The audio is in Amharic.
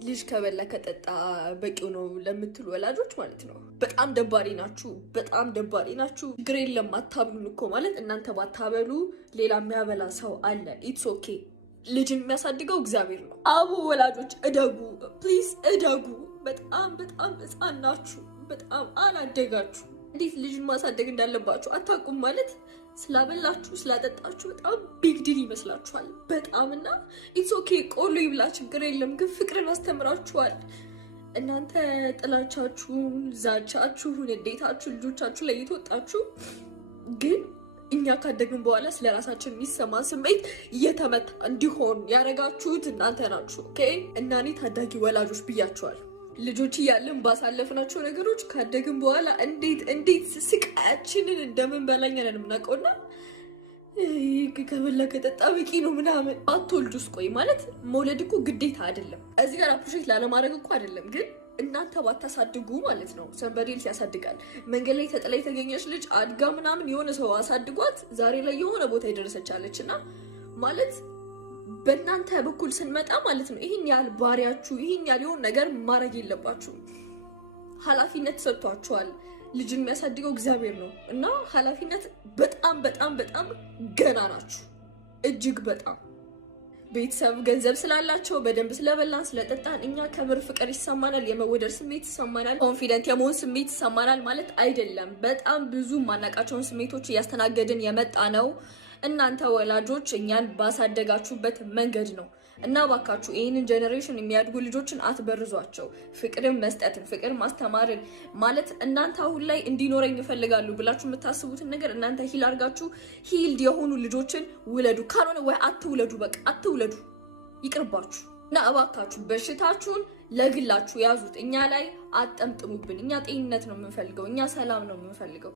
ልጅ ከበላ ከጠጣ በቂው ነው ለምትሉ ወላጆች ማለት ነው በጣም ደባሪ ናችሁ። በጣም ደባሪ ናችሁ። ችግር የለም አታብሉን እኮ ማለት እናንተ ባታበሉ ሌላ የሚያበላ ሰው አለ። ኢትስ ኦኬ። ልጅን የሚያሳድገው እግዚአብሔር ነው። አቡ ወላጆች እደጉ፣ ፕሊዝ እደጉ። በጣም በጣም ሕፃን ናችሁ። በጣም አላደጋችሁ። እንዴት ልጅን ማሳደግ እንዳለባችሁ አታውቁም ማለት ስላበላችሁ ስላጠጣችሁ በጣም ቢግ ዲል ይመስላችኋል። በጣምና ኢትስ ኦኬ ቆሎ ይብላ ችግር የለም ግን ፍቅርን አስተምራችኋል። እናንተ ጥላቻችሁን፣ ዛቻችሁን፣ እንዴታችሁ ልጆቻችሁ ላይ እየተወጣችሁ ግን እኛ ካደግን በኋላ ስለራሳችን የሚሰማን ስሜት እየተመታ እንዲሆን ያደረጋችሁት እናንተ ናችሁ። ኦኬ እና እኔ ታዳጊ ወላጆች ብያችኋል። ልጆች እያለን ባሳለፍናቸው ነገሮች ካደግን በኋላ እንዴት ስቃያችንን እንደምን በላኛ ነን የምናውቀውና ከበላ ከጠጣ በቂ ነው ምናምን አትወልዱስ። ቆይ ማለት መውለድ እኮ ግዴታ አይደለም። እዚህ ጋር አፕሪሼት ላለማድረግ እኮ አይደለም፣ ግን እናንተ ባታሳድጉ ማለት ነው ሰንበዴልስ ያሳድጋል። መንገድ ላይ ተጥላ የተገኘች ልጅ አድጋ ምናምን የሆነ ሰው አሳድጓት ዛሬ ላይ የሆነ ቦታ የደረሰቻለች እና ማለት በእናንተ በኩል ስንመጣ ማለት ነው ይህን ያህል ባሪያችሁ ይህን ያህል የሆነ ነገር ማድረግ የለባችሁ። ኃላፊነት ሰጥቷችኋል። ልጅን የሚያሳድገው እግዚአብሔር ነው እና ኃላፊነት በጣም በጣም በጣም ገና ናችሁ። እጅግ በጣም ቤተሰብ ገንዘብ ስላላቸው በደንብ ስለበላን ስለጠጣን እኛ ከምር ፍቅር ይሰማናል፣ የመወደድ ስሜት ይሰማናል፣ ኮንፊደንት የመሆን ስሜት ይሰማናል ማለት አይደለም። በጣም ብዙ ማናቃቸውን ስሜቶች እያስተናገድን የመጣ ነው። እናንተ ወላጆች እኛን ባሳደጋችሁበት መንገድ ነው እና ባካችሁ ይህንን ጀኔሬሽን የሚያድጉ ልጆችን አትበርዟቸው። ፍቅርን መስጠትን፣ ፍቅር ማስተማርን ማለት እናንተ አሁን ላይ እንዲኖረኝ ይፈልጋሉ ብላችሁ የምታስቡትን ነገር እናንተ ሂል አድርጋችሁ ሂልድ የሆኑ ልጆችን ውለዱ። ካልሆነ ወይ አትውለዱ፣ በቃ አትውለዱ፣ ይቅርባችሁ። እና እባካችሁ በሽታችሁን ለግላችሁ ያዙት። እኛ ላይ አጠምጥሙብን። እኛ ጤንነት ነው የምንፈልገው። እኛ ሰላም ነው የምንፈልገው።